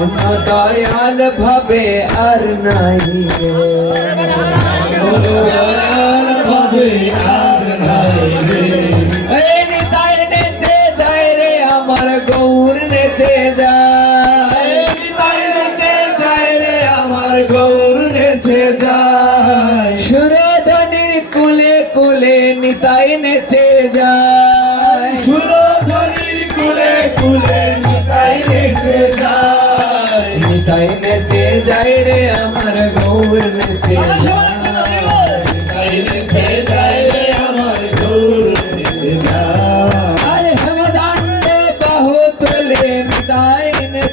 এমন দয়াল ভাবে আর নাই ভাবে আমার আমার গৌর নেচে যায় সুরধনির কুলে কুলে নিতাই নেতে যায়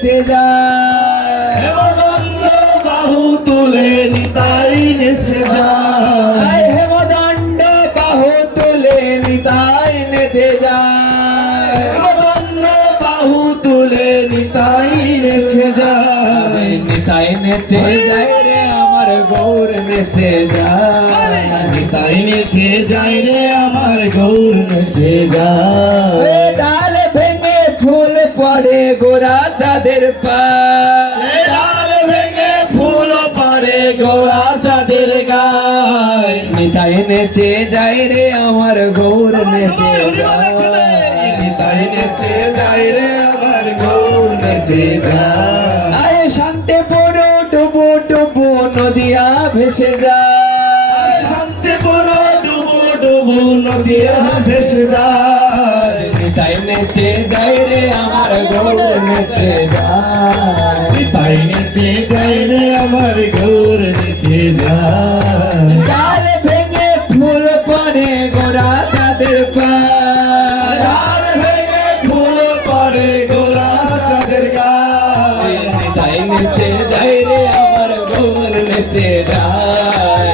নেতে যায়। হেমদণ্ড বাহু তুলে নিতাই নেচে যায়। আরে হেমদান্ড বাহু তুলে নিতাই নেতে যায়। হেমদণ্ড বাহু তুলে নিতাই নেচে যায়। নিতাই নেতে যায় রে আমার গৌর নেতে যায়। নিতাই নেচে যায় রে আমার গৌর নেচে যায়। পড়ে গোরা চাঁদের পায় ডাল ভেঙে ফুল পারে গোড়া চাঁদের গায়। নিতাই নেচে যায় রে আমার গৌর নেচে। নিতাই নেচে যায় রে আমার গৌর নেচে যায় আরে শান্তে পড়ো ডুবো ডুবো নদিয়া ভেসে যায় শান্তি পুরো ডুবু ডুবু নদিয়া ভেসে যায় নিতাই নেচে যায় আমার গৌর নেচে যায় ডাল ভেঙে পায় ডাল পরে গোড়া চাঁদের গায় নিতাই নেচে যায় রে আমার গৌর নেচে যায়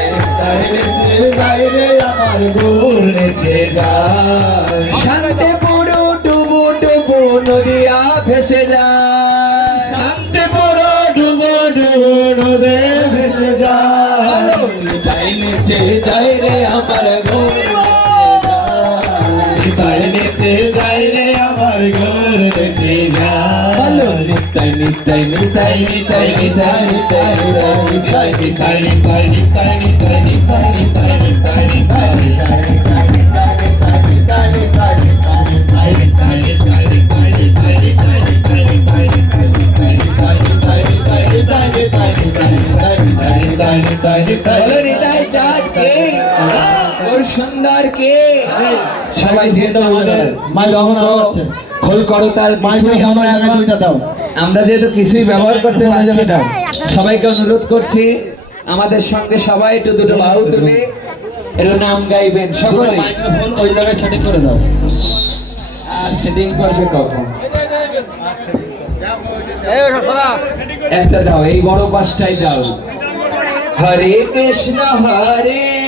আমার গৌর নেচে যায়। শান্তে ভেসে যায় শান্তি পুরো ডুবো ডুবো নদে ভেসে যায় নিতাই নেচে যায় রে আমার গৌর তাই নেচে যায় রে আমার নেচে ভালো যায় নিতাই চাঁদ কে ওর সুন্দর কে সবাই যেহেতু আমাদের খোল করতাল কিছুই আমরা আমরা যেহেতু কিছুই ব্যবহার করতে পারছি না সবাইকে অনুরোধ করছি আমাদের সঙ্গে সবাই একটু দুটো বাহু তুলে একটু নাম গাইবেন সকলে ওই জায়গায় সেটিং করে দাও আর সেটিং করবে কখন একটা দাও এই বড় পাঁচটাই দাও হরে কৃষ্ণ হরে